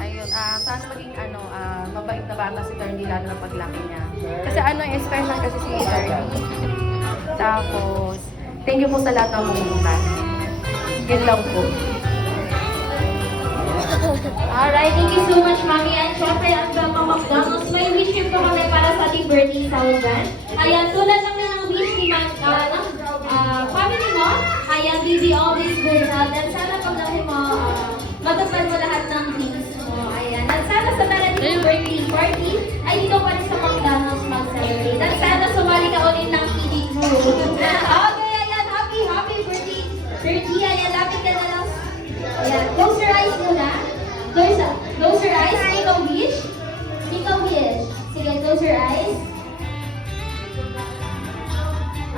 Ayun, sana maging mabait na bata si Turdy lalo na paglaki niya. Kasi special kasi si Turdy. Tapos, thank you po sa lahat ng pumunta. Yun lang po. Alright, thank you so much, Mami. And syempre, ang mga McDonald's, may wish po kami para sa ating birthday salad. Ayan, tulad lang na ng wish ni family mo. Ayan, baby, always good health. And sana pagdating mo, matupad mo lahat ng dreams mo. Ayan. At sana sa darating birthday party, ay dito pa rin sa McDonald's mag-celebrate. At sana sumali ka ulit ng kidding mo. Okay, ayan. Happy birthday. Birthday, ayan. Lapit ka na lang. Ayan. Close your eyes muna. Close your eyes. Make a wish. Make a wish. Sige, close your eyes.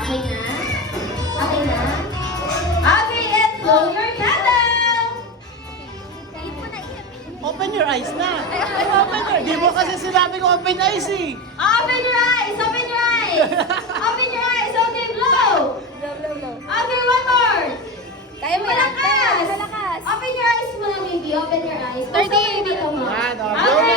Okay na? Okay na? Okay, and blow your candle! Open your eyes na. Di mo kasi sinabi ko open eyes eh. Open your eyes! Open your eyes! Open your eyes! Okay, blow! Okay, one more! Kaya mo yan. Malakas! Malakas. Open your eyes mga baby. Open your eyes. 30. Dito mo. Yan, oh, Okay,